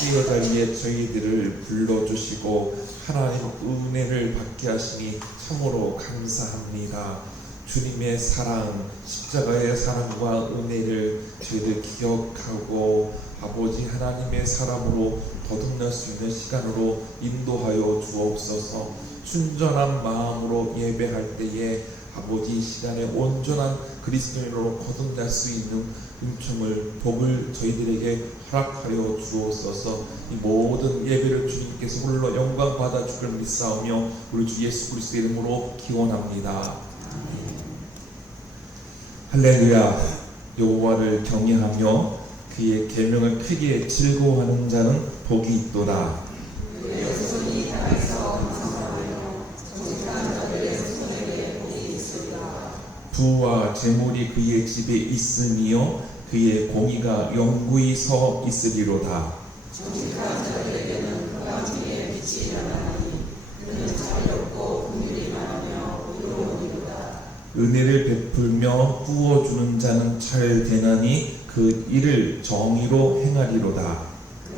피해 자리에 저희들을 불러주시고 하나님 은혜를 받게 하시니 참으로 감사합니다. 주님의 사랑, 십자가의 사랑과 은혜를 저희들 기억하고 아버지 하나님의 사람으로 거듭날 수 있는 시간으로 인도하여 주옵소서. 순전한 마음으로 예배할 때에 아버지 시간에 온전한 그리스도인으로 거듭날 수 있는 은총을, 복을 저희들에게 허락하여 주옵소서. 이 모든 예배를 주님께서 홀로 영광 받아 주길 믿사오며 우리 주 예수 그리스도의 이름으로 기원합니다. 할렐루야. 여호와를 경외하며 그의 계명을 크게 즐거워하는 자는 복이 있도다. 부와 재물이 그의 집에 있으며 그의 공의가 영구히 서 있으리로다. 정직한 자들에게는 그가 뒤에 빛이 일어나니 그는 자유롭고 긍휼이 많으며 의로우니로다. 은혜를 베풀며 부어주는 자는 잘 되나니 그 일을 정의로 행하리로다.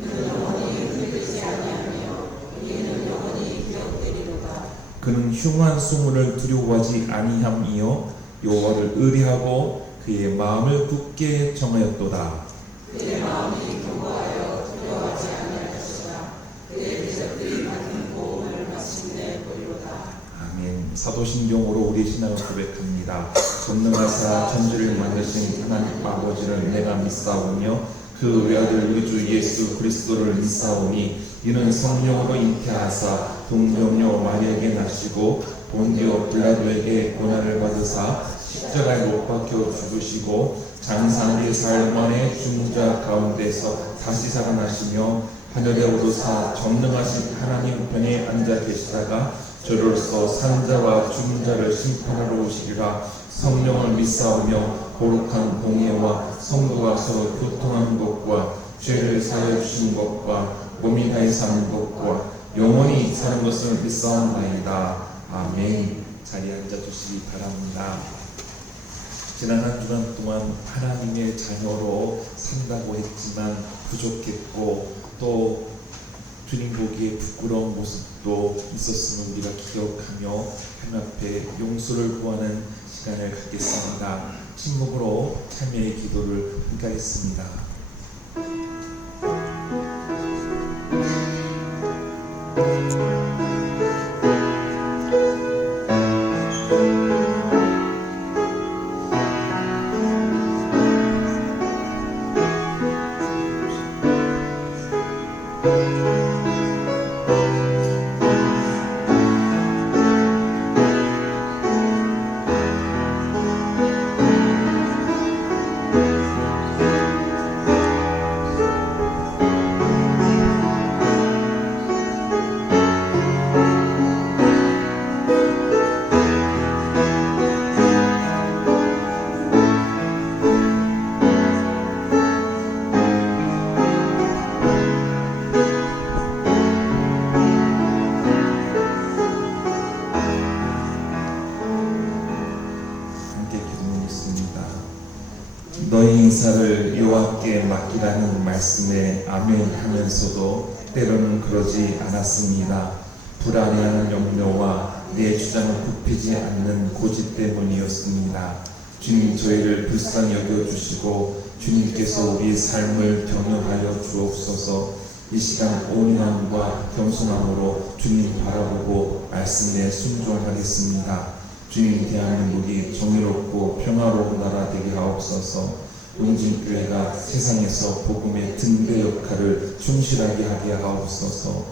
그는 영원히 흔들리지 아니하며 의인은 영원히 기억되리로다. 그는 흉한 소문을 두려워하지 아니함이요 여호와를 의뢰하고 그의 마음을 굳게 정하였도다. 그의 마음이 견고하여 두려워하지 아니할 것이라. 그의 대적들이 받는 보응을 마침내 보리로다. 아멘. 사도신경으로 우리 신앙을 고백합니다. 전능하사 천지를 만드신 하나님 아버지를 내가 믿사오며 그 외아들 우리 주 예수 그리스도를 믿사오니 이는 성령으로 잉태하사 동정녀 마리아에게 나시고 본디오 빌라도에게 고난을 받으사 십자가에 못 박혀 죽으시고 장사 4살 만에 죽은 자 가운데서 다시 살아나시며 하늘에 오르사 전능하신 하나님 우편에 앉아 계시다가 저로서 산자와 죽은 자를 심판하러 오시리라. 성령을 믿사오며 거룩한 공예와 성도가 서로 교통하는 것과 죄를 사하여 주시는 것과 몸이 다해 사는 것과 영원히 사는 것을 믿사옵나이다. 아멘. 자리에 앉아주시기 바랍니다. 지난 한 주간 동안 하나님의 자녀로 산다고 했지만 부족했고 또 주님 보기에 부끄러운 모습도 있었음을 우리가 기억하며 하나님 앞에 용서를 구하는 시간을 갖겠습니다. 침묵으로 참여의 기도를 인가했습니다. 너희 인사를 여호와께 맡기라는 말씀에 아멘하면서도 때로는 그러지 않았습니다. 불안해하는 염려와 내 주장을 굽히지 않는 고집 때문이었습니다. 주님 저희를 불쌍히 여겨주시고 주님께서 우리의 삶을 경영하여 주옵소서. 이 시간 온유함과 겸손함으로 주님 바라보고 말씀에 순종하겠습니다. 주님 대한민국이 정의롭고 평화로운 나라 되게 하옵소서. 웅진교회가 세상에서 복음의 등대 역할을 충실하게 하게 하옵소서.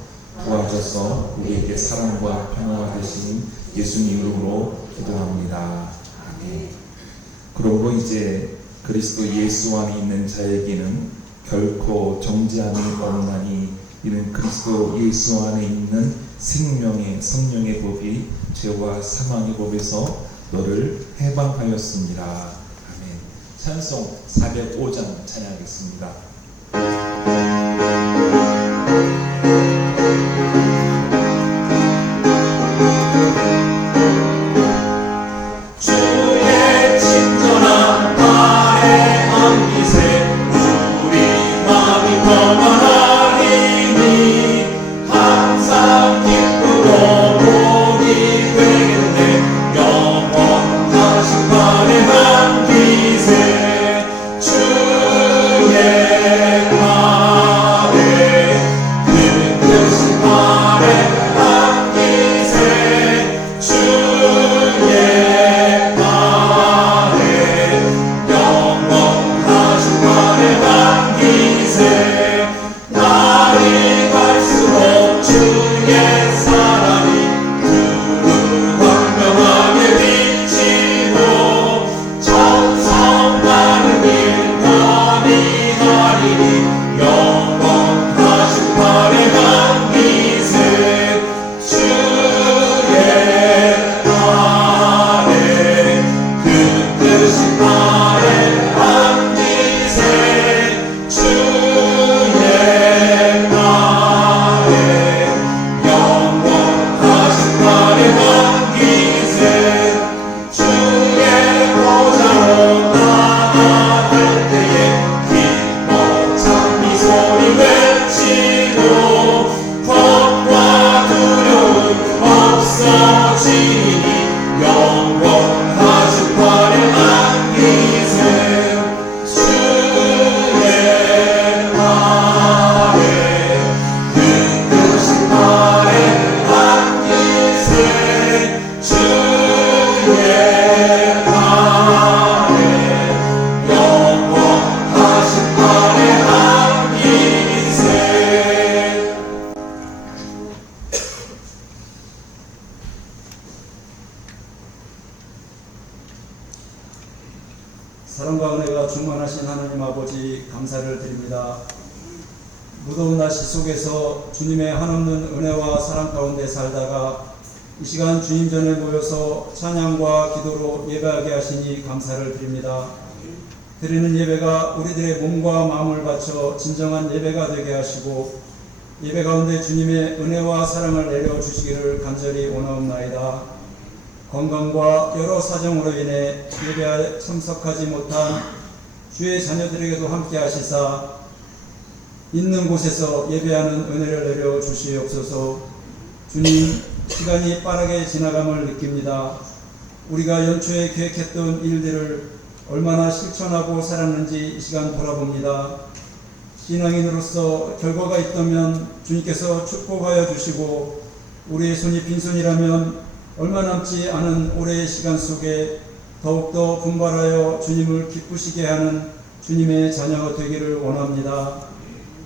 도와줘서 우리에게 사랑과 평화가 되신 예수님 이름으로 기도합니다. 아멘. 그러므로 이제 그리스도 예수 안에 있는 자에게는 결코 정죄함이 없나니 이는 그리스도 예수 안에 있는 생명의 성령의 법이 죄와 사망의 법에서 너를 해방하였습니다. 아멘. 찬송 405장 찬양하겠습니다. 주의 친절한 발에 안기세 우리 마음이 평안하리 전능하신 하나님 아버지 감사를 드립니다. 무더운 날씨 속에서 주님의 한없는 은혜와 사랑 가운데 살다가 이 시간 주님 전에 모여서 찬양과 기도로 예배하게 하시니 감사를 드립니다. 드리는 예배가 우리들의 몸과 마음을 바쳐 진정한 예배가 되게 하시고 예배 가운데 주님의 은혜와 사랑을 내려주시기를 간절히 원하옵나이다. 건강과 여러 사정으로 인해 예배에 참석하지 못한 주의 자녀들에게도 함께 하시사 있는 곳에서 예배하는 은혜를 내려주시옵소서. 주님, 시간이 빠르게 지나감을 느낍니다. 우리가 연초에 계획했던 일들을 얼마나 실천하고 살았는지 이 시간 돌아봅니다. 신앙인으로서 결과가 있다면 주님께서 축복하여 주시고 우리의 손이 빈손이라면 얼마 남지 않은 올해의 시간 속에 더욱더 분발하여 주님을 기쁘시게 하는 주님의 자녀가 되기를 원합니다.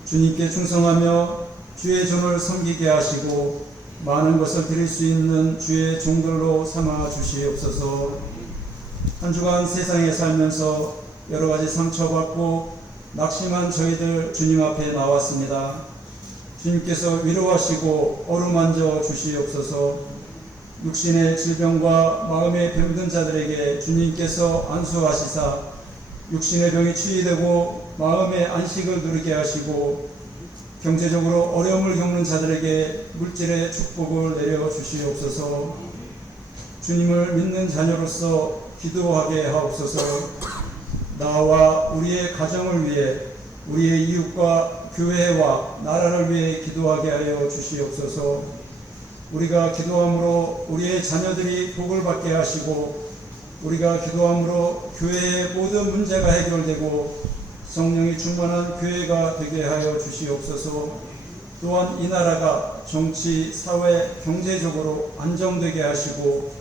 주님께 충성하며 주의 종을 섬기게 하시고 많은 것을 드릴 수 있는 주의 종들로 삼아 주시옵소서. 한 주간 세상에 살면서 여러 가지 상처받고 낙심한 저희들 주님 앞에 나왔습니다. 주님께서 위로하시고 어루만져 주시옵소서. 육신의 질병과 마음에 병든 자들에게 주님께서 안수하시사 육신의 병이 치유되고 마음의 안식을 누리게 하시고 경제적으로 어려움을 겪는 자들에게 물질의 축복을 내려 주시옵소서. 주님을 믿는 자녀로서 기도하게 하옵소서. 나와 우리의 가정을 위해 우리의 이웃과 교회와 나라를 위해 기도하게 하여 주시옵소서. 우리가 기도함으로 우리의 자녀들이 복을 받게 하시고 우리가 기도함으로 교회의 모든 문제가 해결되고 성령이 충만한 교회가 되게 하여 주시옵소서. 또한 이 나라가 정치, 사회, 경제적으로 안정되게 하시고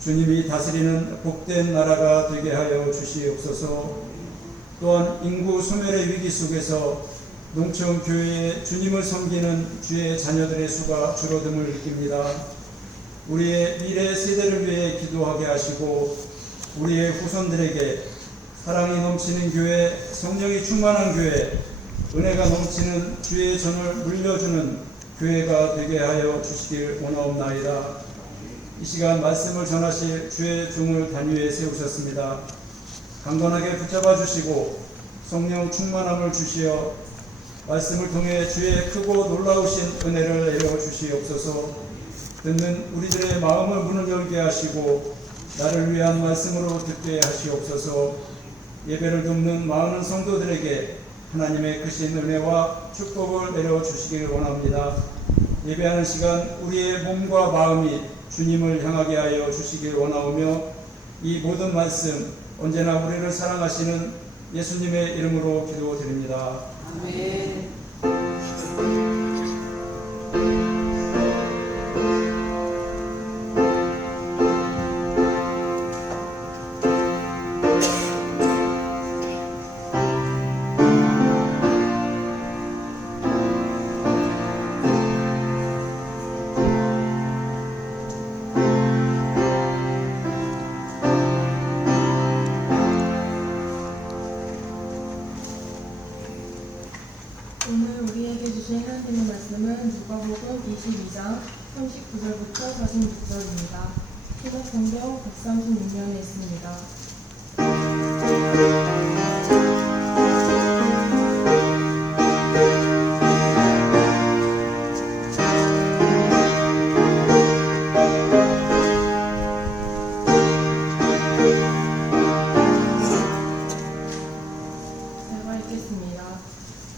주님이 다스리는 복된 나라가 되게 하여 주시옵소서. 또한 인구 소멸의 위기 속에서 농촌 교회에 주님을 섬기는 주의 자녀들의 수가 줄어듦을 느낍니다. 우리의 미래 세대를 위해 기도하게 하시고 우리의 후손들에게 사랑이 넘치는 교회, 성령이 충만한 교회, 은혜가 넘치는 주의 전을 물려주는 교회가 되게 하여 주시길 원하옵나이다. 이 시간 말씀을 전하실 주의 종을 단위에 세우셨습니다. 강건하게 붙잡아 주시고 성령 충만함을 주시어 말씀을 통해 주의 크고 놀라우신 은혜를 내려 주시옵소서. 듣는 우리들의 마음을 문을 열게 하시고 나를 위한 말씀으로 듣게 하시옵소서. 예배를 돕는 많은 성도들에게 하나님의 크신 은혜와 축복을 내려 주시길 원합니다. 예배하는 시간 우리의 몸과 마음이 주님을 향하게 하여 주시길 원하오며 이 모든 말씀 언제나 우리를 사랑하시는 예수님의 이름으로 기도드립니다. 아멘. 오늘 우리에게 주신 하나님의 말씀은 누가복음 22장 39절부터 46절입니다. 신약성경 136면에 있습니다. 제가 읽겠습니다.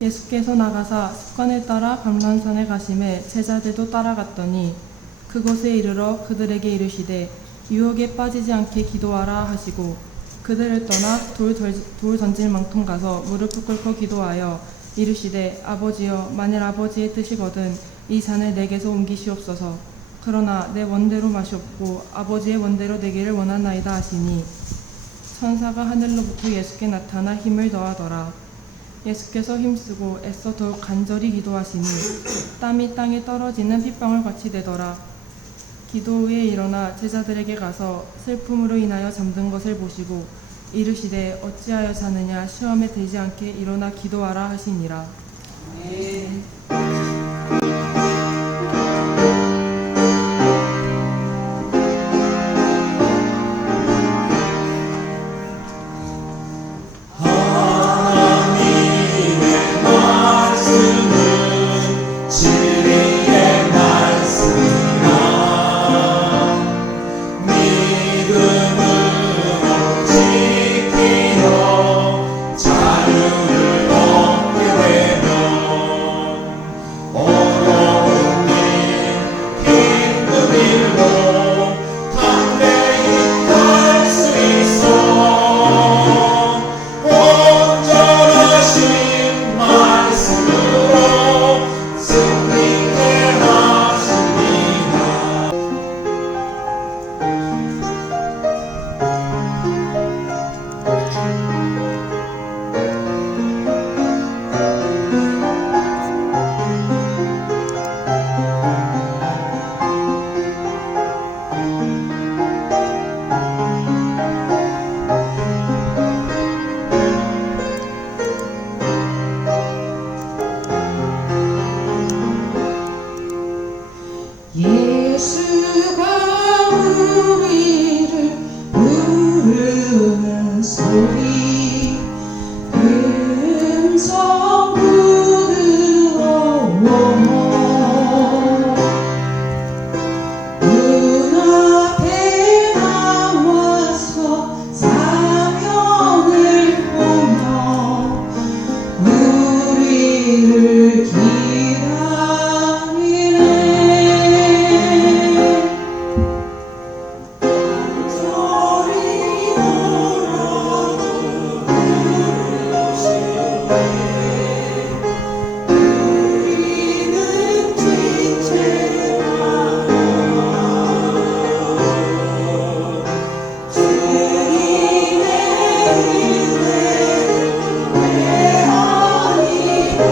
예수께서 나가사 습관을 따라 감람산에 가심에 제자들도 따라갔더니 그곳에 이르러 그들에게 이르시되 유혹에 빠지지 않게 기도하라 하시고 그들을 떠나 돌 던질 만큼 가서 무릎을 꿇고 기도하여 이르시되 아버지여 만일 아버지의 뜻이거든 이 잔을 내게서 옮기시옵소서. 그러나 내 원대로 마시옵고 아버지의 원대로 되기를 원하나이다 하시니 천사가 하늘로부터 예수께 나타나 힘을 더하더라. 예수께서 힘쓰고 애써 더욱 간절히 기도하시니 땀이 땅에 떨어지는 핏방울 같이 되더라. 기도 후에 일어나 제자들에게 가서 슬픔으로 인하여 잠든 것을 보시고 이르시되 어찌하여 자느냐 시험에 들지 않게 일어나 기도하라 하시니라. 하나님의 말씀은 진리의 말씀이라 믿음으로 지키며 자유를 얻게 되면 어려운 일 힘든 일도 담대히 갈 수 있어 온전하신 말씀으로 승리케 하십니다. 예수가 우리를 부르는 소리 음성 부드러워 눈앞에 나와서 사명을 보며 우리를 기다리네. 저리 오라고 부르시네. 우리는 지체하여 주님의 은혜를 회하리라.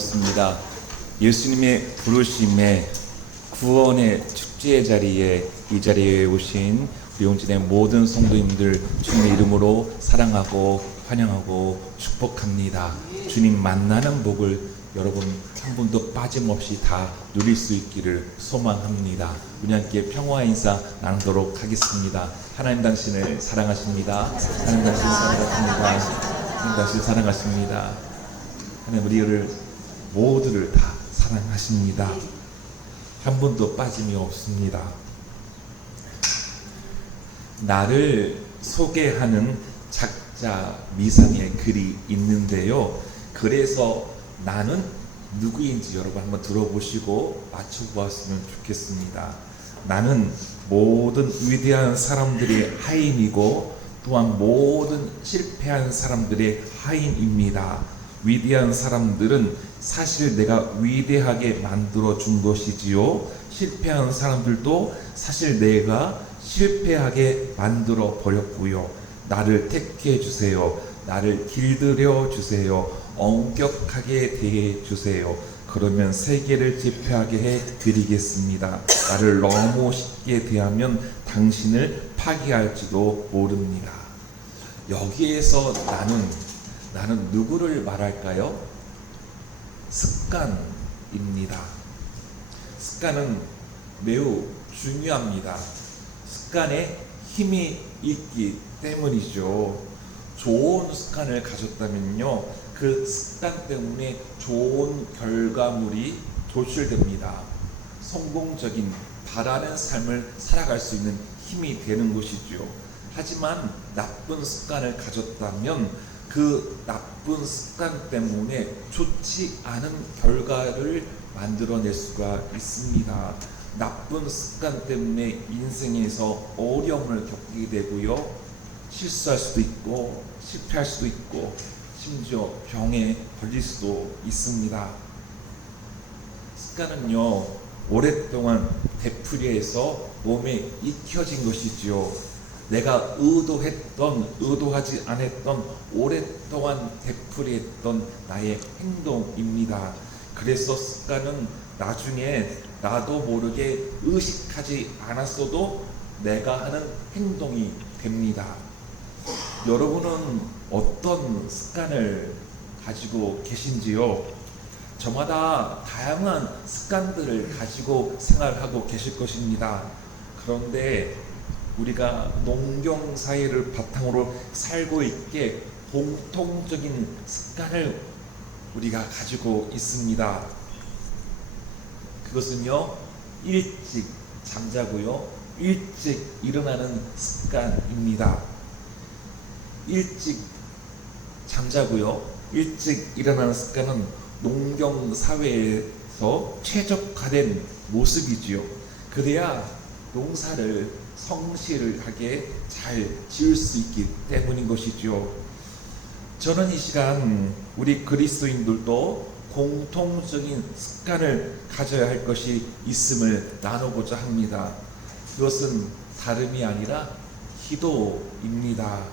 되었습니다. 예수님의 부르심에 구원의 축제의 자리에 이 자리에 오신 우리 용진의 모든 성도님들 주님의 이름으로 사랑하고 환영하고 축복합니다. 주님 만나는 복을 여러분 한 분도 빠짐없이 다 누릴 수 있기를 소망합니다. 우리 함께 평화의 인사 나누도록 하겠습니다. 하나님 당신을 사랑하십니다. 하나님 당신을 사랑하십니다. 하나님 당신을 사랑하십니다. 하나님 우리를 모두를 다 사랑하십니다. 한 분도 빠짐이 없습니다. 나를 소개하는 작자 미상의 글이 있는데요. 그래서 나는 누구인지 여러분 한번 들어보시고 맞춰보았으면 좋겠습니다. 나는 모든 위대한 사람들의 하인이고 또한 모든 실패한 사람들의 하인입니다. 위대한 사람들은 사실 내가 위대하게 만들어 준 것이지요. 실패한 사람들도 사실 내가 실패하게 만들어 버렸고요. 나를 택해 주세요. 나를 길들여 주세요. 엄격하게 대해 주세요. 그러면 세계를 지배하게 해 드리겠습니다. 나를 너무 쉽게 대하면 당신을 파괴할지도 모릅니다. 여기에서 나는 누구를 말할까요? 습관입니다. 습관은 매우 중요합니다. 습관에 힘이 있기 때문이죠. 좋은 습관을 가졌다면요, 그 습관 때문에 좋은 결과물이 도출됩니다. 성공적인 바라는 삶을 살아갈 수 있는 힘이 되는 것이죠. 하지만 나쁜 습관을 가졌다면 그 나쁜 습관 때문에 좋지 않은 결과를 만들어낼 수가 있습니다. 나쁜 습관 때문에 인생에서 어려움을 겪게 되고요, 실수할 수도 있고 실패할 수도 있고 심지어 병에 걸릴 수도 있습니다. 습관은요, 오랫동안 되풀이해서 몸에 익혀진 것이지요. 내가 의도하지 않았던 오랫동안 되풀이했던 나의 행동입니다. 그래서 습관은 나중에 나도 모르게 의식하지 않았어도 내가 하는 행동이 됩니다. 여러분은 어떤 습관을 가지고 계신지요? 저마다 다양한 습관들을 가지고 생활하고 계실 것입니다. 그런데 우리가 농경 사회를 바탕으로 살고 있기에 공통적인 습관을 우리가 가지고 있습니다. 그것은요, 일찍 잠자고요, 일찍 일어나는 습관입니다. 일찍 잠자고요, 일찍 일어나는 습관은 농경 사회에서 최적화된 모습이지요. 그래야 농사를 성실하게 잘 지을 수 있기 때문인 것이죠. 저는 이 시간 우리 그리스도인들도 공통적인 습관을 가져야 할 것이 있음을 나누고자 합니다. 그것은 다름이 아니라 기도입니다.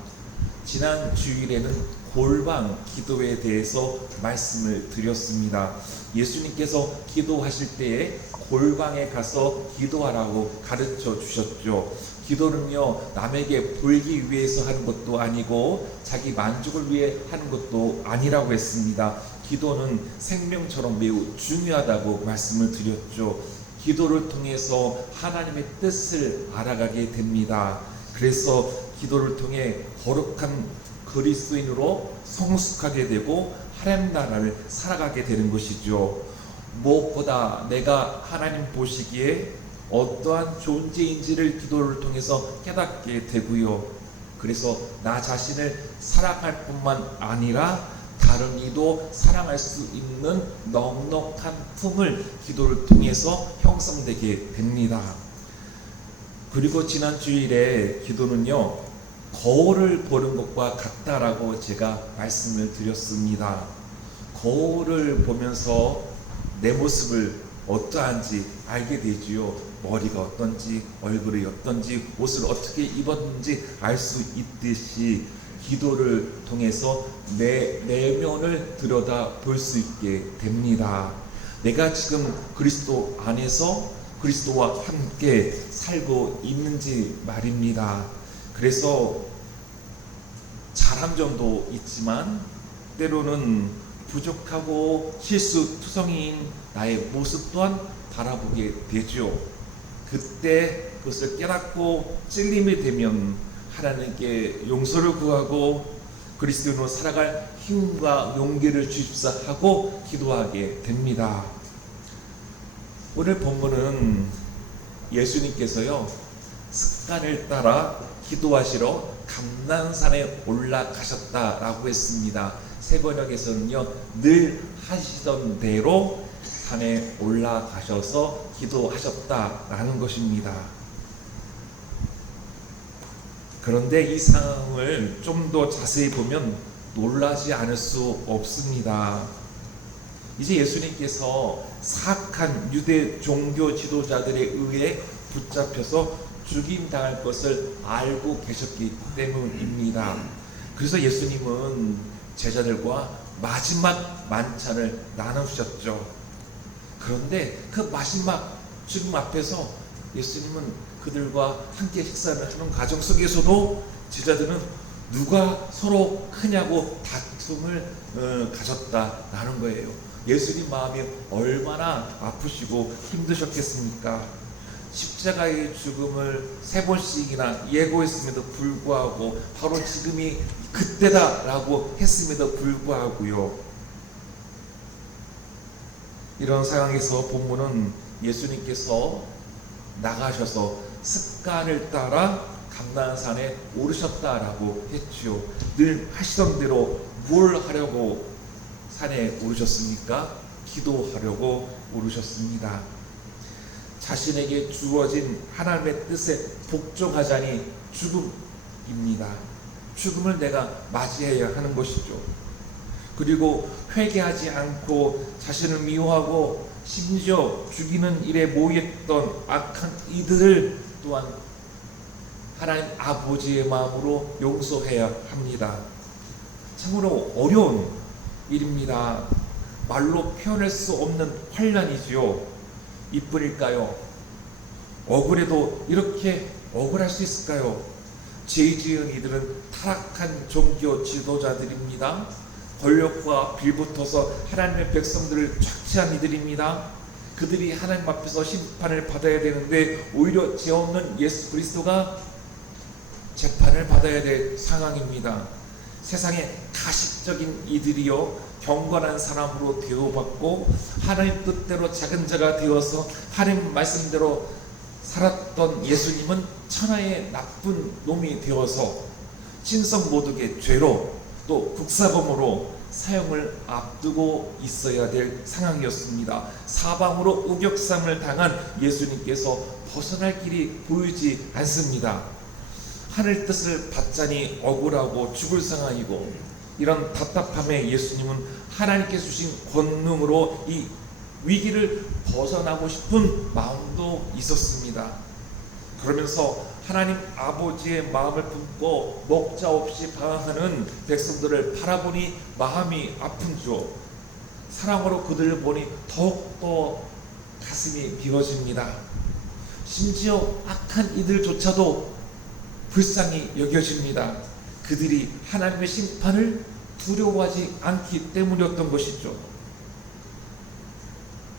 지난 주일에는 골방 기도에 대해서 말씀을 드렸습니다. 예수님께서 기도하실 때에 골방에 가서 기도하라고 가르쳐 주셨죠. 기도는요, 남에게 보이기 위해서 하는 것도 아니고 자기 만족을 위해 하는 것도 아니라고 했습니다. 기도는 생명처럼 매우 중요하다고 말씀을 드렸죠. 기도를 통해서 하나님의 뜻을 알아가게 됩니다. 그래서 기도를 통해 거룩한 그리스도인으로 성숙하게 되고 하나님 나라를 살아가게 되는 것이죠. 무엇보다 내가 하나님 보시기에 어떠한 존재인지를 기도를 통해서 깨닫게 되고요. 그래서 나 자신을 사랑할 뿐만 아니라 다른 이도 사랑할 수 있는 넉넉한 품을 기도를 통해서 형성되게 됩니다. 그리고 지난 주일에 기도는요, 거울을 보는 것과 같다라고 제가 말씀을 드렸습니다. 거울을 보면서 내 모습을 어떠한지 알게 되지요. 머리가 어떤지, 얼굴이 어떤지, 옷을 어떻게 입었는지 알 수 있듯이 기도를 통해서 내 내면을 들여다 볼 수 있게 됩니다. 내가 지금 그리스도 안에서 그리스도와 함께 살고 있는지 말입니다. 그래서 잘한 점도 있지만 때로는 부족하고 실수투성이인 나의 모습 또한 바라보게 되죠. 그때 그것을 깨닫고 찔림이 되면 하나님께 용서를 구하고 그리스도인으로 살아갈 힘과 용기를 주십사 하고 기도하게 됩니다. 오늘 본문은 예수님께서요, 습관을 따라 기도하시러 감난산에 올라가셨다라고 했습니다. 새 번역에서는요, 늘 하시던 대로 산에 올라가셔서 기도하셨다라는 것입니다. 그런데 이 상황을 좀 더 자세히 보면 놀라지 않을 수 없습니다. 이제 예수님께서 사악한 유대 종교 지도자들에 의해 붙잡혀서 죽임당할 것을 알고 계셨기 때문입니다. 그래서 예수님은 제자들과 마지막 만찬을 나누셨죠. 그런데 그 마지막 죽음 앞에서 예수님은 그들과 함께 식사를 하는 과정 속에서도 제자들은 누가 서로 크냐고 다툼을 가졌다라는 거예요. 예수님 마음이 얼마나 아프시고 힘드셨겠습니까? 십자가의 죽음을 3번씩이나 예고했음에도 불구하고 바로 지금이 그때다라고 했음에도 불구하고요. 이런 상황에서 본문은 예수님께서 나가셔서 습관을 따라 감난산에 오르셨다라고 했지요. 늘 하시던 대로 뭘 하려고 산에 오르셨습니까? 기도하려고 오르셨습니다. 자신에게 주어진 하나님의 뜻에 복종하자니 죽음입니다. 죽음을 내가 맞이해야 하는 것이죠. 그리고 회개하지 않고 자신을 미워하고 심지어 죽이는 일에 모였던 악한 이들을 또한 하나님 아버지의 마음으로 용서해야 합니다. 참으로 어려운 일입니다. 말로 표현할 수 없는 환난이지요. 이뿐일까요? 억울해도 이렇게 억울할 수 있을까요? 죄 지은 이들은 타락한 종교 지도자들입니다. 권력과 빌붙어서 하나님의 백성들을 착취한 이들입니다. 그들이 하나님 앞에서 심판을 받아야 되는데 오히려 죄 없는 예수 그리스도가 재판을 받아야 될 상황입니다. 세상에 가식적인 이들이요, 경건한 사람으로 대우받고 하나님 뜻대로 작은 자가 되어서 하나님 말씀대로 살았던 예수님은 천하의 나쁜 놈이 되어서 신성 모독의 죄로 또 국사범으로 사형을 앞두고 있어야 될 상황이었습니다. 사방으로 우격삼을 당한 예수님께서 벗어날 길이 보이지 않습니다. 하늘 뜻을 받자니 억울하고 죽을 상황이고, 이런 답답함에 예수님은 하나님께 주신 권능으로 이 위기를 벗어나고 싶은 마음도 있었습니다. 그러면서 하나님 아버지의 마음을 품고 먹자 없이 방황하는 백성들을 바라보니 마음이 아픈죠. 사랑으로 그들을 보니 더욱더 가슴이 비워집니다. 심지어 악한 이들조차도 불쌍히 여겨집니다. 그들이 하나님의 심판을 두려워하지 않기 때문이었던 것이죠.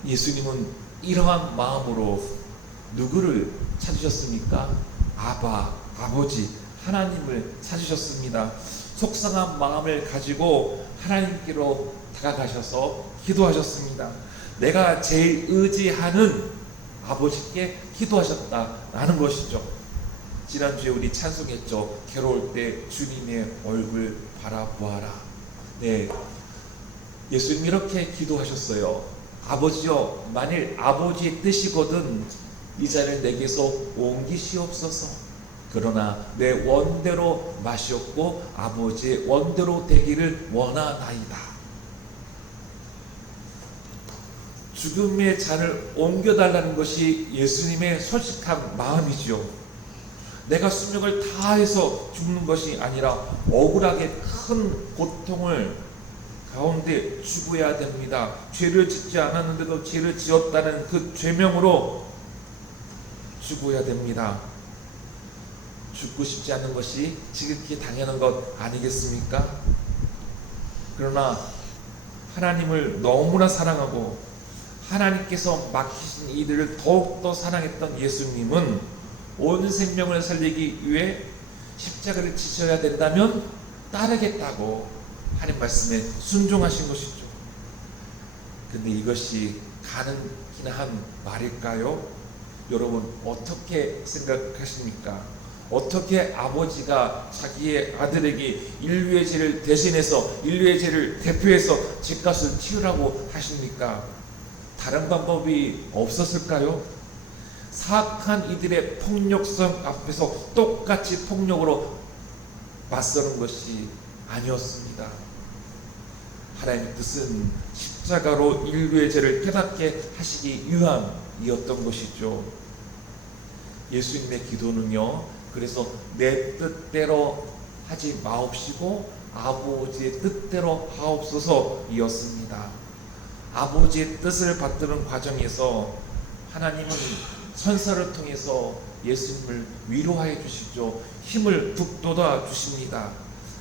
예수님은 이러한 마음으로 누구를 찾으셨습니까? 아버지 하나님을 찾으셨습니다. 속상한 마음을 가지고 하나님께로 다가가셔서 기도하셨습니다. 내가 제일 의지하는 아버지께 기도하셨다라는 것이죠. 지난주에 우리 찬송했죠. 괴로울 때 주님의 얼굴 바라보아라. 네, 예수님 이렇게 기도하셨어요. 아버지여, 만일 아버지의 뜻이거든 이 잔을 내게서 옮기시옵소서. 그러나 내 원대로 마시옵고 아버지의 원대로 되기를 원하나이다. 죽음의 잔을 옮겨달라는 것이 예수님의 솔직한 마음이지요. 내가 수명을 다해서 죽는 것이 아니라 억울하게 큰 고통을 가운데 죽어야 됩니다. 죄를 짓지 않았는데도 죄를 지었다는 그 죄명으로 죽어야 됩니다. 죽고 싶지 않은 것이 지극히 당연한 것 아니겠습니까? 그러나 하나님을 너무나 사랑하고 하나님께서 맡기신 이들을 더욱더 사랑했던 예수님은 온 생명을 살리기 위해 십자가를 지셔야 된다면 따르겠다고 하나님 말씀에 순종하신 것이죠. 근데 이것이 가능한 말일까요? 여러분 어떻게 생각하십니까? 어떻게 아버지가 자기의 아들에게 인류의 죄를 대신해서 인류의 죄를 대표해서 죄값을 치르라고 하십니까? 다른 방법이 없었을까요? 사악한 이들의 폭력성 앞에서 똑같이 폭력으로 맞서는 것이 아니었습니다. 하나님의 뜻은 십자가로 인류의 죄를 깨닫게 하시기 위함이었던 것이죠. 예수님의 기도는요, 그래서 내 뜻대로 하지 마옵시고 아버지의 뜻대로 하옵소서이었습니다. 아버지의 뜻을 받드는 과정에서 하나님은 천사를 통해서 예수님을 위로하여 주시죠. 힘을 북돋아 주십니다.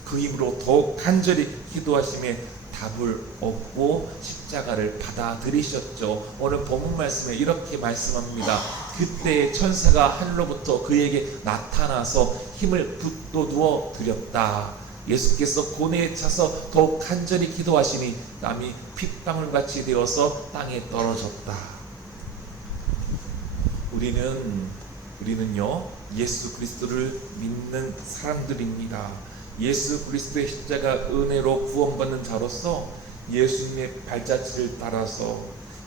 그 힘으로 더욱 간절히 기도하심에 답을 얻고 십자가를 받아들이셨죠. 오늘 본문 말씀에 이렇게 말씀합니다. 그때 천사가 하늘로부터 그에게 나타나서 힘을 북돋워 드렸다. 예수께서 고뇌에 차서 더욱 간절히 기도하시니 땀이 핏방울같이 되어서 땅에 떨어졌다. 우리는요 예수 그리스도를 믿는 사람들입니다. 예수 그리스도의 십자가 은혜로 구원받는 자로서 예수님의 발자취를 따라서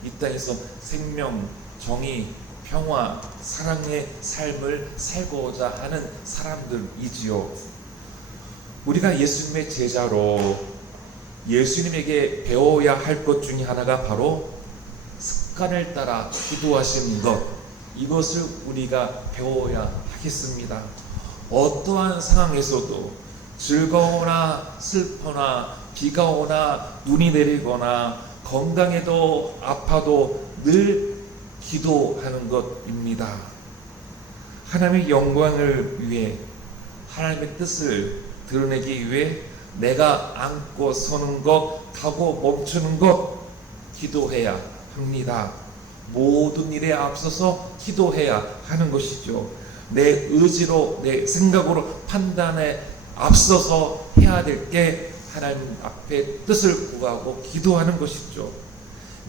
이 땅에서 생명, 정의, 평화, 사랑의 삶을 살고자 하는 사람들이지요. 우리가 예수님의 제자로 예수님에게 배워야 할 것 중에 하나가 바로 습관을 따라 기도하시는 것, 이것을 우리가 배워야 하겠습니다. 어떠한 상황에서도 즐거우나 슬퍼나 비가 오나 눈이 내리거나 건강해도 아파도 늘 기도하는 것입니다. 하나님의 영광을 위해 하나님의 뜻을 드러내기 위해 내가 앉고 서는 것, 가고 멈추는 것 기도해야 합니다. 모든 일에 앞서서 기도해야 하는 것이죠. 내 의지로 내 생각으로 판단에 앞서서 해야 될 게 하나님 앞에 뜻을 구하고 기도하는 것이죠.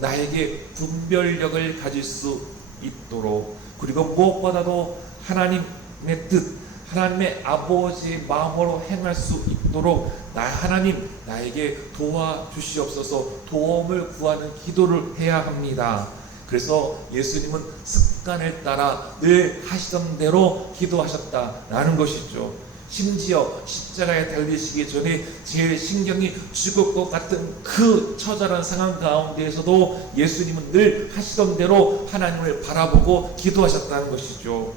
나에게 분별력을 가질 수 있도록, 그리고 무엇보다도 하나님의 뜻, 하나님의 아버지의 마음으로 행할 수 있도록 하나님 나에게 도와주시옵소서 도움을 구하는 기도를 해야 합니다. 그래서 예수님은 습관을 따라 늘 하시던 대로 기도하셨다라는 것이죠. 심지어 십자가에 달리시기 전에 제일 신경이 죽을 것 같은 그 처절한 상황 가운데에서도 예수님은 늘 하시던 대로 하나님을 바라보고 기도하셨다는 것이죠.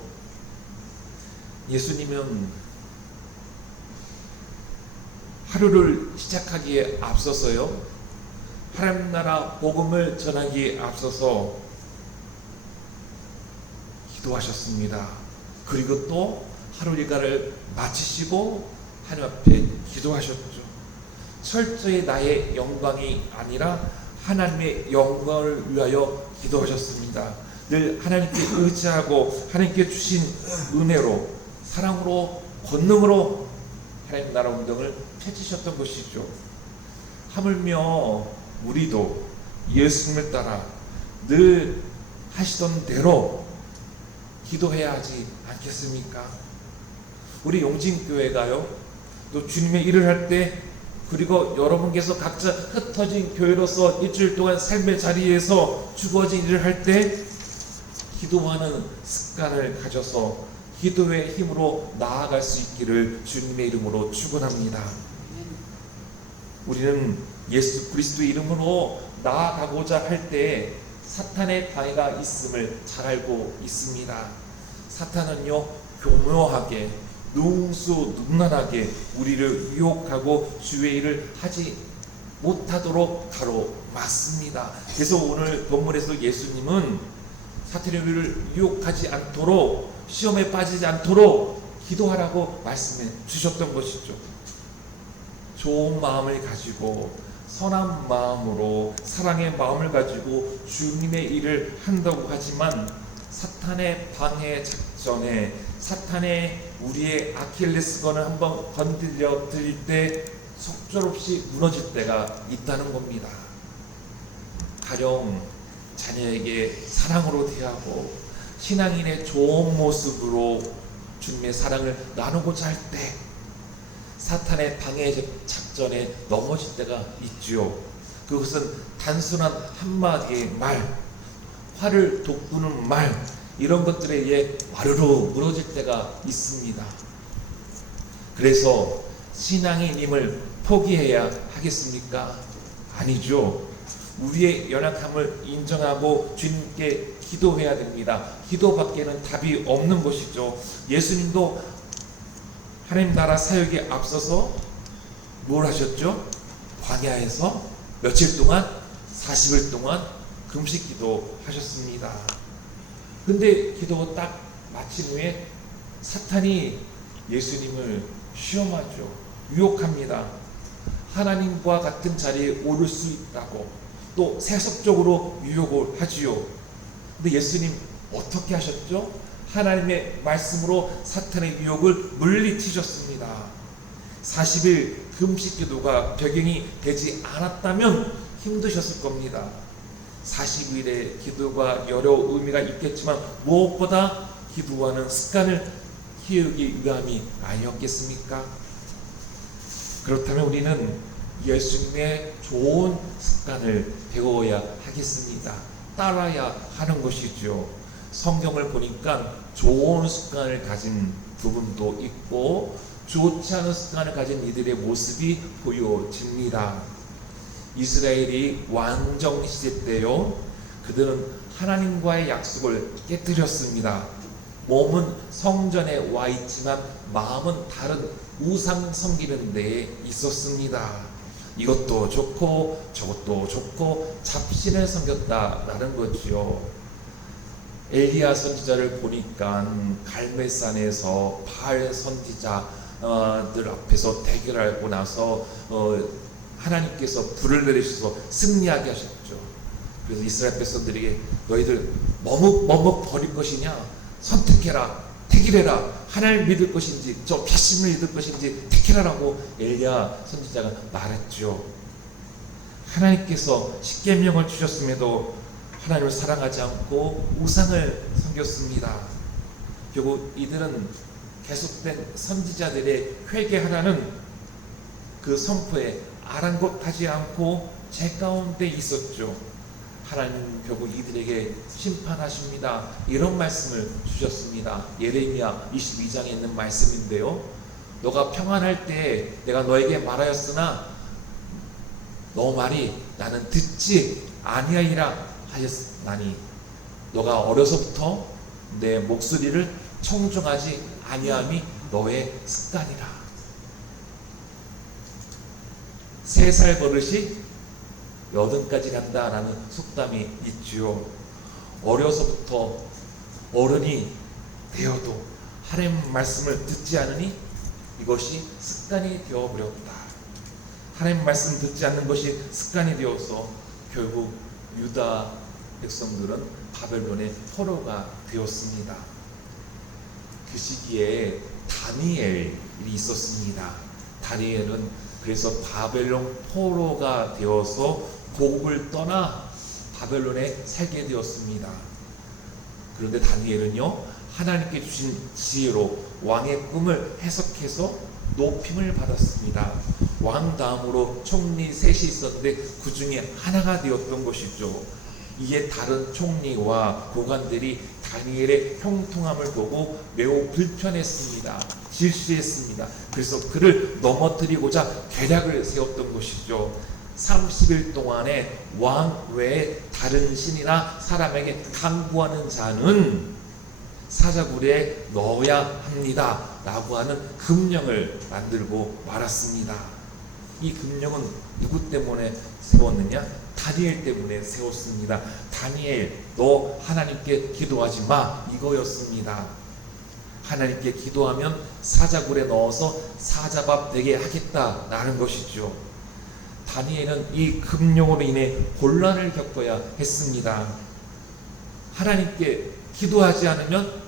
예수님은 하루를 시작하기에 앞서서요, 하나님 나라 복음을 전하기에 앞서서 기도하셨습니다. 그리고 또 하루 일과를 마치시고 하나님 앞에 기도하셨죠. 철저히 나의 영광이 아니라 하나님의 영광을 위하여 기도하셨습니다. 늘 하나님께 의지하고 하나님께 주신 은혜로, 사랑으로, 권능으로 하나님 나라 운동을 펼치셨던 것이죠. 하물며 우리도 예수님을 따라 늘 하시던 대로 기도해야 하지 않겠습니까? 우리 용진교회가요, 또 주님의 일을 할 때, 그리고 여러분께서 각자 흩어진 교회로서 일주일 동안 삶의 자리에서 주어진 일을 할 때 기도하는 습관을 가져서 기도의 힘으로 나아갈 수 있기를 주님의 이름으로 축원합니다. 우리는 예수 그리스도의 이름으로 나아가고자 할 때 사탄의 방해가 있음을 잘 알고 있습니다. 사탄은요, 교묘하게 능수능란하게 우리를 유혹하고 주의 일을 하지 못하도록 가로막습니다. 그래서 오늘 본문에서 예수님은 사탄을 유혹하지 않도록, 시험에 빠지지 않도록 기도하라고 말씀해 주셨던 것이죠. 좋은 마음을 가지고 선한 마음으로 사랑의 마음을 가지고 주님의 일을 한다고 하지만 사탄의 방해 작전에, 사탄의 우리의 아킬레스건을 한번 건드려 드릴 때 속절없이 무너질 때가 있다는 겁니다. 가령 자녀에게 사랑으로 대하고 신앙인의 좋은 모습으로 주님의 사랑을 나누고자 할 때 사탄의 방해 작전에 넘어질 때가 있지요. 그것은 단순한 한마디의 말, 화를 돋구는 말, 이런 것들에 의해 와르르 무너질 때가 있습니다. 그래서 신앙인임을 포기해야 하겠습니까? 아니죠. 우리의 연약함을 인정하고 주님께 기도해야 됩니다. 기도밖에는 답이 없는 것이죠. 예수님도 하나님 나라 사역에 앞서서 뭘 하셨죠? 광야에서 며칠 동안, 40일 동안 금식 기도 하셨습니다. 근데 기도가 딱 마친 후에 사탄이 예수님을 시험하죠. 유혹합니다. 하나님과 같은 자리에 오를 수 있다고 또 세속적으로 유혹을 하지요. 근데 예수님 어떻게 하셨죠? 하나님의 말씀으로 사탄의 유혹을 물리치셨습니다. 40일 금식 기도가 벽용이 되지 않았다면 힘드셨을 겁니다. 40일의 기도가 여러 의미가 있겠지만 무엇보다 기도하는 습관을 키우기 위함이 아니었겠습니까? 그렇다면 우리는 예수님의 좋은 습관을 배워야 하겠습니다. 따라야 하는 것이죠. 성경을 보니까 좋은 습관을 가진 부분도 있고 좋지 않은 습관을 가진 이들의 모습이 보여집니다. 이스라엘이 왕정 시대 때요, 그들은 하나님과의 약속을 깨뜨렸습니다. 몸은 성전에 와 있지만 마음은 다른 우상 섬기는 데에 있었습니다. 이것도 좋고 저것도 좋고 잡신을 섬겼다라는 거지요. 엘리야 선지자를 보니까 갈멜산에서 바알 선지자들 앞에서 대결하고 나서 하나님께서 불을 내리셔서 승리하게 하셨죠. 그래서 이스라엘 백성들에게 너희들 머뭇 버릴 것이냐? 선택해라, 택일해라. 하나님을 믿을 것인지 저 피심을 믿을 것인지 택해라라고 엘리야 선지자가 말했죠. 하나님께서 십계명을 주셨음에도 하나님을 사랑하지 않고 우상을 섬겼습니다. 결국 이들은 계속된 선지자들의 회개하라는 그 선포에 아랑곳하지 않고 제 가운데 있었죠. 하나님 결국 이들에게 심판하십니다. 이런 말씀을 주셨습니다. 예레미야 22장에 있는 말씀인데요. 너가 평안할 때 내가 너에게 말하였으나 너 말이 나는 듣지 아니하리라 하였나니 너가 어려서부터 내 목소리를 청중하지 아니함이 너의 습관이라. 3살 버릇이 80까지 간다라는 속담이 있지요. 어려서부터 어른이 되어도 하나님 말씀을 듣지 않으니 이것이 습관이 되어버렸다. 하나님 말씀 듣지 않는 것이 습관이 되어서 결국 유다 백성들은 바벨론의 포로가 되었습니다. 그 시기에 다니엘이 있었습니다. 다니엘은 그래서 바벨론 포로가 되어서 고국을 떠나 바벨론에 살게 되었습니다. 그런데 다니엘은요, 하나님께 주신 지혜로 왕의 꿈을 해석해서 높임을 받았습니다. 왕 다음으로 총리 셋이 있었는데 그 중에 하나가 되었던 것이죠. 이에 다른 총리와 고관들이 다니엘의 형통함을 보고 매우 불편했습니다. 질시했습니다. 그래서 그를 넘어뜨리고자 계략을 세웠던 것이죠. 30일 동안에 왕 외에 다른 신이나 사람에게 간구하는 자는 사자굴에 넣어야 합니다 라고 하는 금령을 만들고 말았습니다. 이 금령은 누구 때문에 세웠느냐? 다니엘 때문에 세웠습니다. 다니엘, 너 하나님께 기도하지 마, 이거였습니다. 하나님께 기도하면 사자굴에 넣어서 사자밥 되게 하겠다라는 것이죠. 다니엘은 이 금령으로 인해 곤란을 겪어야 했습니다. 하나님께 기도하지 않으면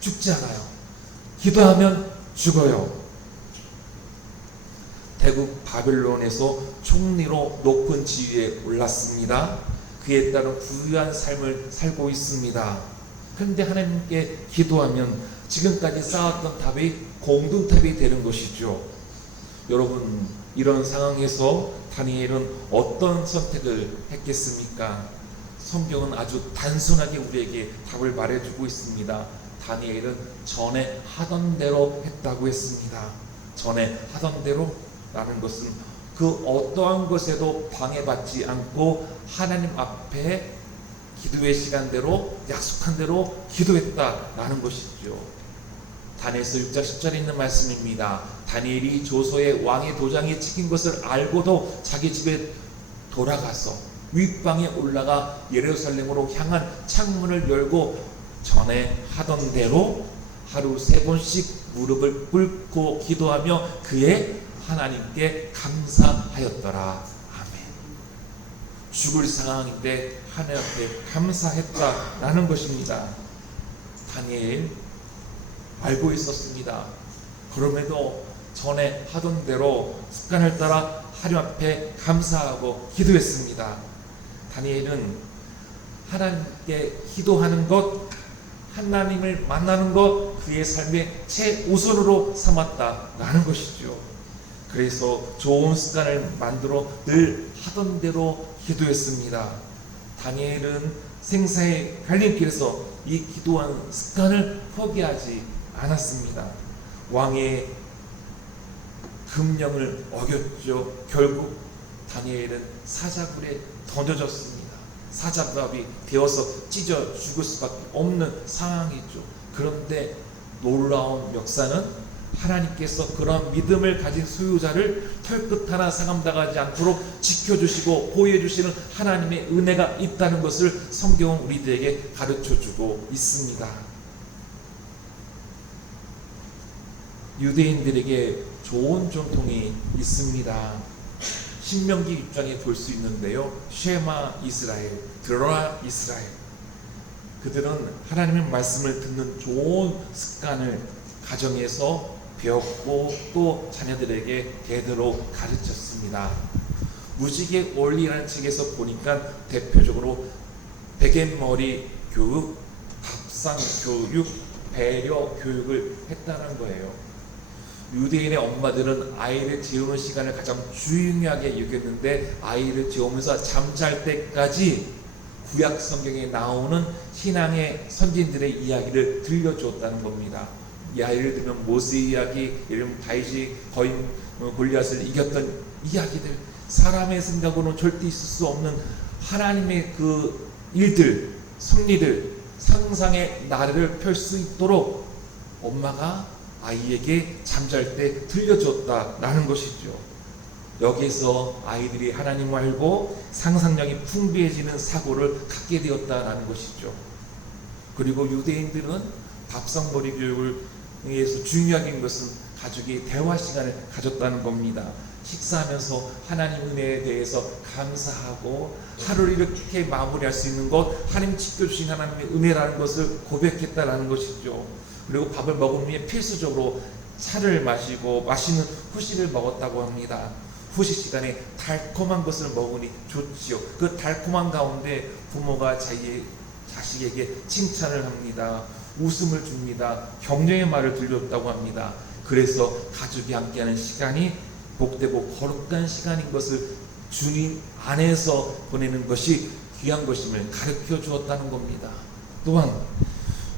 죽지 않아요. 기도하면 죽어요. 대국 바벨론에서 총리로 높은 지위에 올랐습니다. 그에 따른 부유한 삶을 살고 있습니다. 그런데 하나님께 기도하면 지금까지 쌓았던 탑이 공든탑이 되는 것이죠. 여러분, 이런 상황에서 다니엘은 어떤 선택을 했겠습니까? 성경은 아주 단순하게 우리에게 답을 말해주고 있습니다. 다니엘은 전에 하던 대로 했다고 했습니다. 전에 하던 대로 라는 것은 그 어떠한 것에도 방해받지 않고 하나님 앞에 기도의 시간대로 약속한 대로 기도했다라는 것이죠. 다니엘서 6장 10절에 있는 말씀입니다. 다니엘이 조서에 왕의 도장에 찍힌 것을 알고도 자기 집에 돌아가서 윗방에 올라가 예루살렘으로 향한 창문을 열고 전에 하던 대로 하루 3번씩 무릎을 꿇고 기도하며 그의 하나님께 감사하였더라. 아멘. 죽을 상황인데 하나님께 감사했다라는 것입니다. 다니엘 알고 있었습니다. 그럼에도 전에 하던 대로 습관을 따라 하나님 앞에 감사하고 기도했습니다. 다니엘은 하나님께 기도하는 것, 하나님을 만나는 것, 그의 삶의 최우선으로 삼았다라는 것이죠. 그래서 좋은 습관을 만들어 늘 하던 대로 기도했습니다. 다니엘은 생사의 갈림길에서 이 기도하는 습관을 포기하지 않았습니다. 왕의 금령을 어겼죠. 결국 다니엘은 사자굴에 던져졌습니다. 사자밥이 되어서 찢어 죽을 수밖에 없는 상황이죠. 그런데 놀라운 역사는 하나님께서 그런 믿음을 가진 소유자를 털끝 하나 상함당하지 않도록 지켜주시고 보호해주시는 하나님의 은혜가 있다는 것을 성경은 우리들에게 가르쳐주고 있습니다. 유대인들에게 좋은 전통이 있습니다. 신명기 6장에 볼 수 있는데요. 쉐마 이스라엘, 들어라 이스라엘. 그들은 하나님의 말씀을 듣는 좋은 습관을 가정에서 배웠고 또 자녀들에게 대대로 가르쳤습니다. 무지개 원리라는 책에서 보니까 대표적으로 베갯머리 교육, 밥상 교육, 배려 교육을 했다는 거예요. 유대인의 엄마들은 아이를 재우는 시간을 가장 중요하게 여겼는데 아이를 재우면서 잠잘 때까지 구약 성경에 나오는 신앙의 선진들의 이야기를 들려주었다는 겁니다. 이 아이를 들면 모세 이야기, 예를 다윗이 거인 골리앗을 이겼던 이야기들, 사람의 생각으로는 절대 있을 수 없는 하나님의 그 일들, 승리들, 상상의 나래를 펼 수 있도록 엄마가 아이에게 잠잘 때 들려줬다라는 것이죠. 여기서 아이들이 하나님을 알고 상상력이 풍부해지는 사고를 갖게 되었다라는 것이죠. 그리고 유대인들은 밥상머리 교육을 위해서 중요한 것은 가족이 대화 시간을 가졌다는 겁니다. 식사하면서 하나님 은혜에 대해서 감사하고 하루를 이렇게 마무리할 수 있는 것, 하나님 지켜주신 하나님의 은혜라는 것을 고백했다라는 것이죠. 그리고 밥을 먹은 후에 필수적으로 차를 마시고 맛있는 후식을 먹었다고 합니다. 후식 시간에 달콤한 것을 먹으니 좋지요. 그 달콤한 가운데 부모가 자식에게 칭찬을 합니다. 웃음을 줍니다. 격려의 말을 들렸다고 합니다. 그래서 가족이 함께하는 시간이 복되고 거룩한 시간인 것을 주님 안에서 보내는 것이 귀한 것임을 가르쳐 주었다는 겁니다. 또한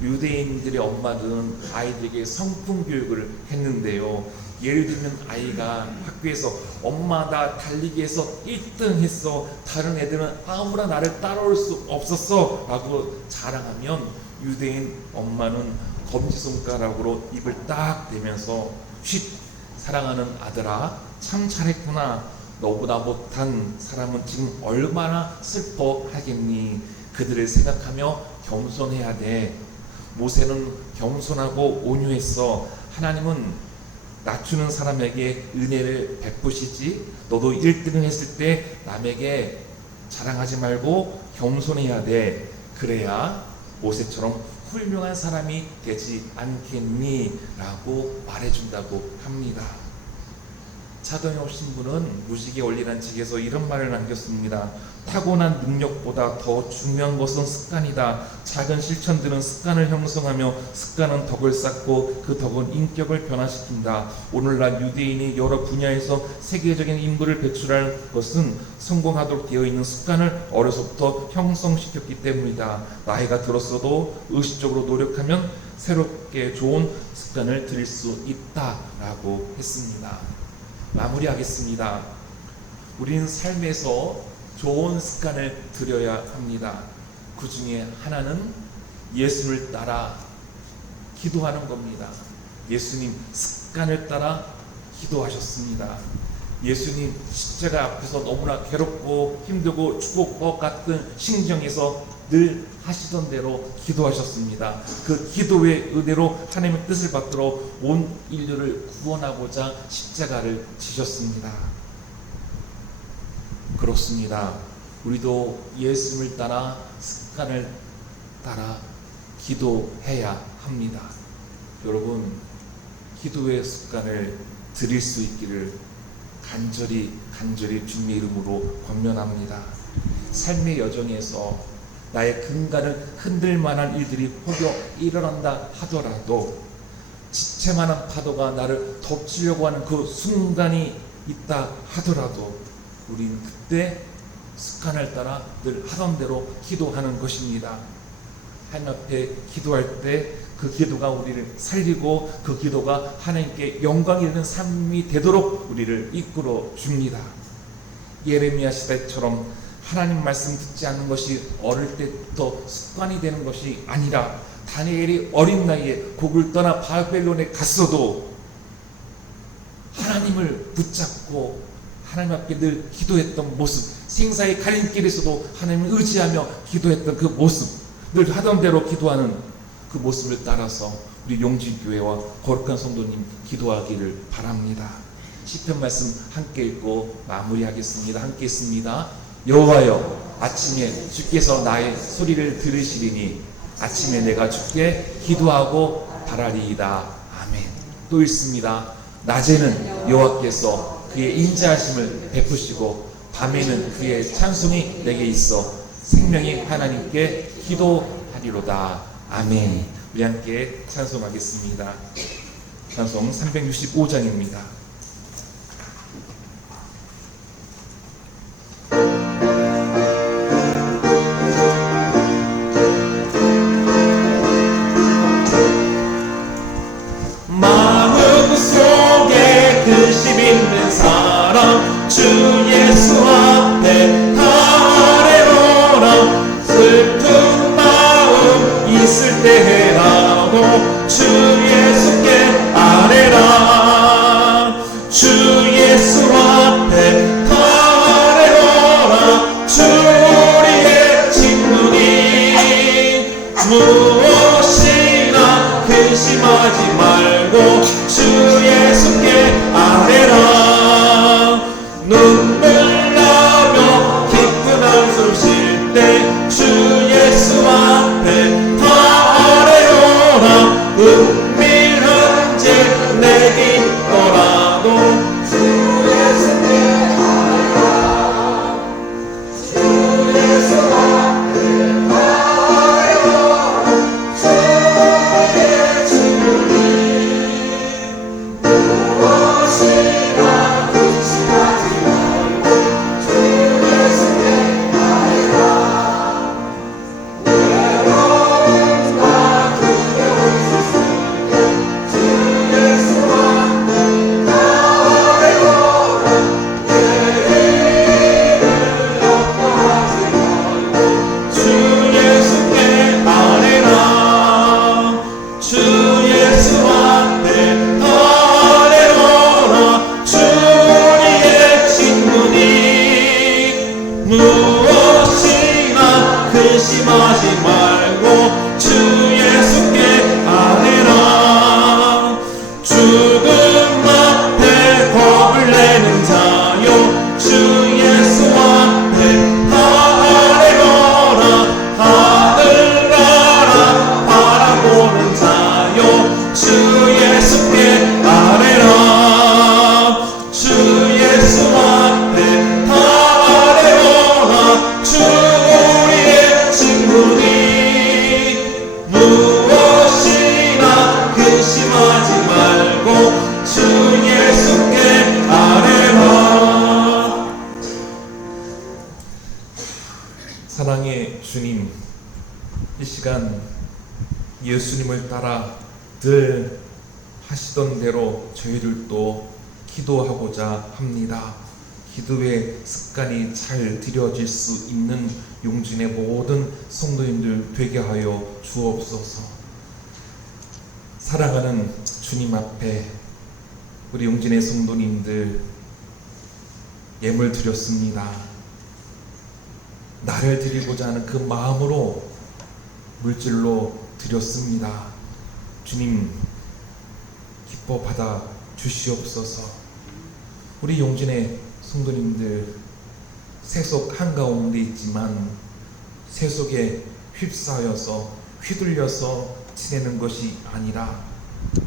유대인들의 엄마들은 아이들에게 성품 교육을 했는데요. 예를 들면 아이가 학교에서 엄마 나 달리기에서 1등 했어, 다른 애들은 아무나 나를 따라올 수 없었어 라고 자랑하면 유대인 엄마는 검지손가락으로 입을 딱 대면서 쉿, 사랑하는 아들아 참 잘했구나, 너보다 못한 사람은 지금 얼마나 슬퍼하겠니, 그들을 생각하며 겸손해야 돼. 모세는 겸손하고 온유했어. 하나님은 낮추는 사람에게 은혜를 베푸시지, 너도 1등을 했을 때 남에게 자랑하지 말고 겸손해야 돼. 그래야 모세처럼 훌륭한 사람이 되지 않겠니? 라고 말해준다고 합니다. 차동이 오신 분은 무지개 원리라는 책에서 이런 말을 남겼습니다. 타고난 능력보다 더 중요한 것은 습관이다. 작은 실천들은 습관을 형성하며 습관은 덕을 쌓고 그 덕은 인격을 변화시킨다. 오늘날 유대인이 여러 분야에서 세계적인 인물을 배출할 것은 성공하도록 되어 있는 습관을 어려서부터 형성시켰기 때문이다. 나이가 들었어도 의식적으로 노력하면 새롭게 좋은 습관을 들일 수 있다라고 했습니다. 마무리하겠습니다. 우리는 삶에서 좋은 습관을 들여야 합니다. 그 중에 하나는 예수를 따라 기도하는 겁니다. 예수님 습관을 따라 기도하셨습니다. 예수님 십자가 앞에서 너무나 괴롭고 힘들고 죽을 것 같은 심정에서 늘 하시던 대로 기도하셨습니다. 그 기도의 은혜로 하나님의 뜻을 받들어 온 인류를 구원하고자 십자가를 지셨습니다. 그렇습니다. 우리도 예수님을 따라 습관을 따라 기도해야 합니다. 여러분, 기도의 습관을 들일 수 있기를 간절히 주님의 이름으로 권면합니다. 삶의 여정에서 나의 근간을 흔들 만한 일들이 혹여 일어난다 하더라도 지체만한 파도가 나를 덮치려고 하는 그 순간이 있다 하더라도 우리는 그때 습관을 따라 늘 하던 대로 기도하는 것입니다. 하나님 앞에 기도할 때 그 기도가 우리를 살리고 그 기도가 하나님께 영광이 되는 삶이 되도록 우리를 이끌어 줍니다. 예레미야 시대처럼 하나님 말씀 듣지 않는 것이 어릴 때부터 습관이 되는 것이 아니라 다니엘이 어린 나이에 곡을 떠나 바벨론에 갔어도 하나님을 붙잡고 하나님 앞에 늘 기도했던 모습, 생사의 갈림길에서도 하나님을 의지하며 기도했던 그 모습, 늘 하던 대로 기도하는 그 모습을 따라서 우리 용진교회와 거룩한 성도님 기도하기를 바랍니다. 시편 말씀 함께 읽고 마무리하겠습니다. 함께 읽습니다. 여호와여, 아침에 주께서 나의 소리를 들으시리니 아침에 내가 주께 기도하고 바라리이다. 아멘. 또 읽습니다. 낮에는 여호와께서 그의 인자하심을 베푸시고 밤에는 그의 찬송이 내게 있어 생명의 하나님께 기도하리로다. 아멘. 우리 함께 찬송하겠습니다. 찬송 365장입니다. 마음속에 근심 있는 사람 주 예수 앞에 아뢰오라. 슬픈 마음 있을 때라도 주 예수께 아뢰라. 주 예수 앞에 아뢰오라. 주 우리의 친구니 무엇이나 근심하지 말고 주 예수께 아뢰라. 눈물 나며 깊은 한숨 쉴 때 주 예수 앞에 다 아뢰오라. 은밀한 죄 내게 있더라도 주 예수께 아뢰라. 주 예수 앞에 다 아뢰오라. 무엇이나 근심하지 말고 주 예수께 아뢰라. 죽음 앞에 겁을 내는 자요 주 예수 앞에 다 아뢰어라. 하늘 나라 바라보는 자요 주 예수께 아뢰라. 주 예수 앞에 다 아뢰어라. 주 우리의 친구니 무엇이나 근심하지 말고 주 예수께 아뢰라. 사랑의 주님, 이 시간 예수님을 따라 늘 하시던 대로 저희들도 기도하고자 합니다. 기도의 습관이 잘 들여질 수 있는 용진의 모든 성도님들 되게 하여 주옵소서. 사랑하는 주님 앞에 우리 용진의 성도님들 예물 드렸습니다. 나를 드리고자 하는 그 마음으로 물질로 드렸습니다. 주님 기뻐 받아 주시옵소서. 우리 용진의 성도님들 세속 한가운데 있지만 세속에 휩싸여서 휘둘려서 지내는 것이 아니라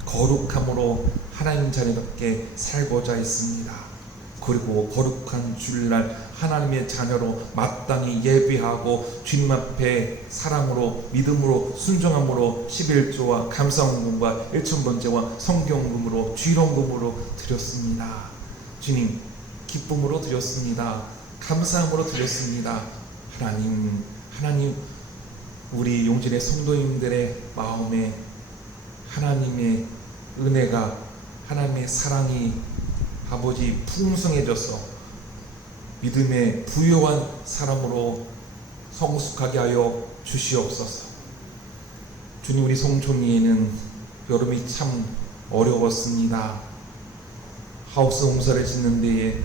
거룩함으로 하나님 자녀답게 살고자 했습니다. 그리고 거룩한 주일날 하나님의 자녀로 마땅히 예비하고 주님 앞에 사랑으로 믿음으로 순종함으로 11조와 감사원금과 일천번제와 성경금으로 주일원금으로 드렸습니다. 주님 기쁨으로 드렸습니다. 감사함으로 드렸습니다. 하나님 우리 용진의 성도님들의 마음에 하나님의 은혜가 하나님의 사랑이 아버지 풍성해져서 믿음의 부요한 사람으로 성숙하게 하여 주시옵소서. 주님 우리 송촌리에는 여름이 참 어려웠습니다. 하우스 공사를 짓는 데에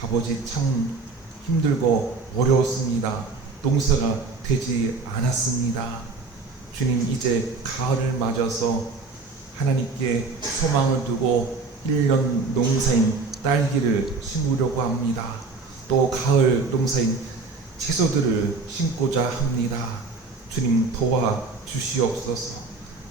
아버지 참 힘들고 어려웠습니다. 농사가 되지 않았습니다. 주님 이제 가을을 맞아서 하나님께 소망을 두고 1년 농사인 딸기를 심으려고 합니다. 또 가을 농사인 채소들을 심고자 합니다. 주님 도와주시옵소서.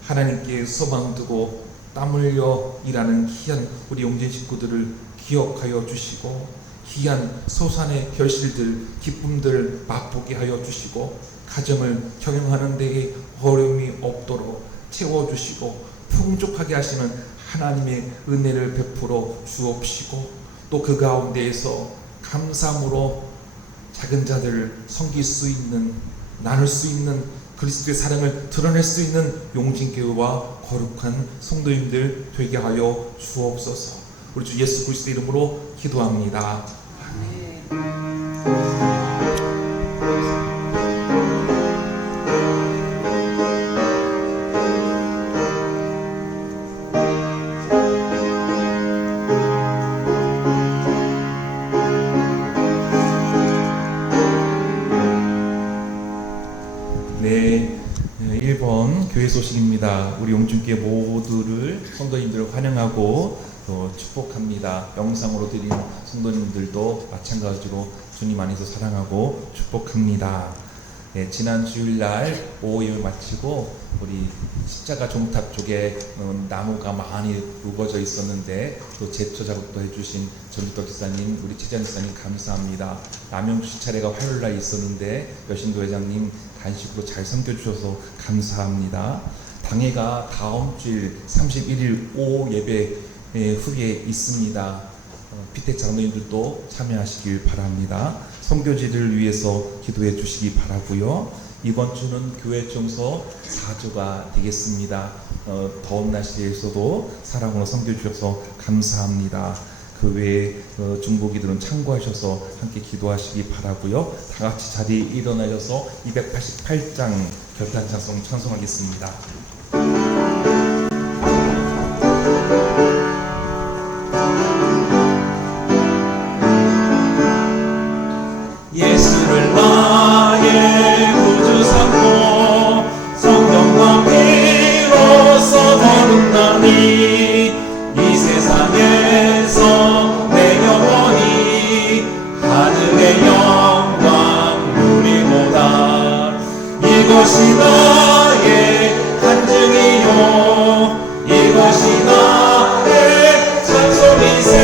하나님께 소망 두고 땀 흘려 일하는 귀한 우리 용진 식구들을 기억하여 주시고 귀한 소산의 결실들 기쁨들 맛보게 하여 주시고 가정을 경영하는 데에 어려움이 없도록 채워주시고 풍족하게 하시는 하나님의 은혜를 베풀어 주옵시고 또 그 가운데에서 감사함으로 작은 자들을 섬길 수 있는 나눌 수 있는 그리스도의 사랑을 드러낼 수 있는 용진교회와 거룩한 성도님들 되게 하여 주옵소서. 우리 주 예수 그리스도 이름으로 기도합니다. 네, 1번 교회 소식입니다. 우리 용진교회 모두를 성도님들을 환영하고 축복합니다. 영상으로 드린 성도님들도 마찬가지로 주님 안에서 사랑하고 축복합니다. 네, 지난 주일날 오후예배 마치고 우리 십자가 종탑 쪽에 나무가 많이 우거져 있었는데 또 제초 작업도 해주신 전주덕 기사님, 우리 최재현 기사님 감사합니다. 남영주 차례가 화요일날 있었는데 여신도 회장님 단식으로 잘 섬겨주셔서 감사합니다. 당회가 다음 주일 31일 오후 예배 후에 있습니다. 피택 장로님들도 참여하시길 바랍니다. 선교지를 위해서 기도해 주시기 바라고요. 이번 주는 교회 청소 4주가 되겠습니다. 더운 날씨에서도 사랑으로 섬겨주셔서 감사합니다. 그 외에 중보기들은 참고하셔서 함께 기도하시기 바라고요. 다 같이 자리에 일어나셔서 288장 결단 찬송 찬송하겠습니다. 예수를 이것이 나의 간증이요 이것이 나의 찬송이세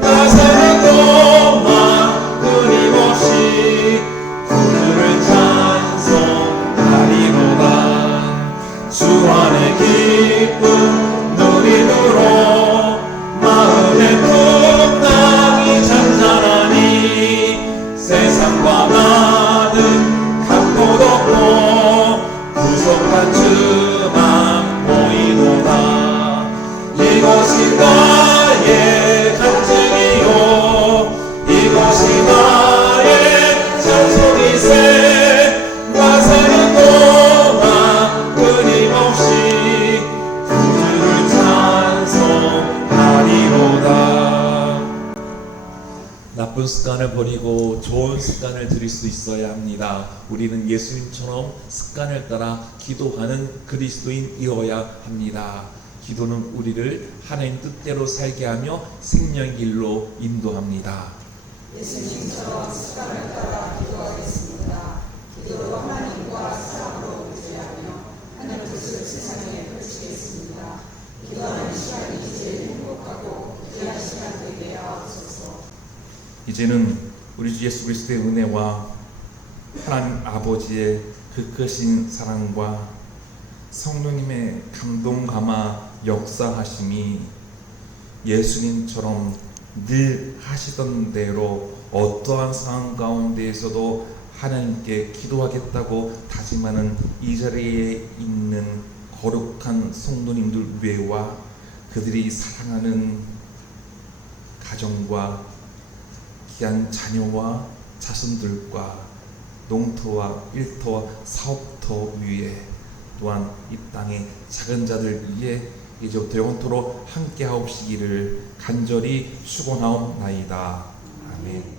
나 사는 동안 끊임없이 구주를 찬송하리로다 주 안에 기쁨 누리므로 마음의 풍랑이 잔잔하니 세상과 나는 갖고 덮고 구속한 주만 보이노라 이것이 나의 간증이요 이것이 나의 찬송이세 나 사는 동안 끊임없이 구주를 찬송하리로다. 나쁜 습관을 버리고 좋은 습관을 들일 수 있어야 합니다. 우리는 예수님처럼 습관을 따라 기도하는 그리스도인이어야 합니다. 기도는 우리를 하나님 뜻대로 살게 하며 생명의 길로 인도합니다. 예수님처럼 습관을 따라 기도하겠습니다. 기도로 하나님과 사람으로 교제하며 하나님 뜻을 세상에 펼치겠습니다. 기도하는 시간이 제일 행복하고 귀한 시간 되게 하옵소서. 이제는 우리 주 예수 그리스도의 은혜와 하나님 아버지의 그 크신 사랑과 성령님의 감동 감화 역사하심이 예수님처럼 늘 하시던 대로 어떠한 상황 가운데에서도 하나님께 기도하겠다고 다짐하는 이 자리에 있는 거룩한 성도님들 외와 그들이 사랑하는 가정과 귀한 자녀와 자손들과 농토와 일터와 사업터 위에 또한 이 땅의 작은 자들 위에 이제부터 영원토록 함께 하옵시기를 간절히 축원하옵나이다. 아멘.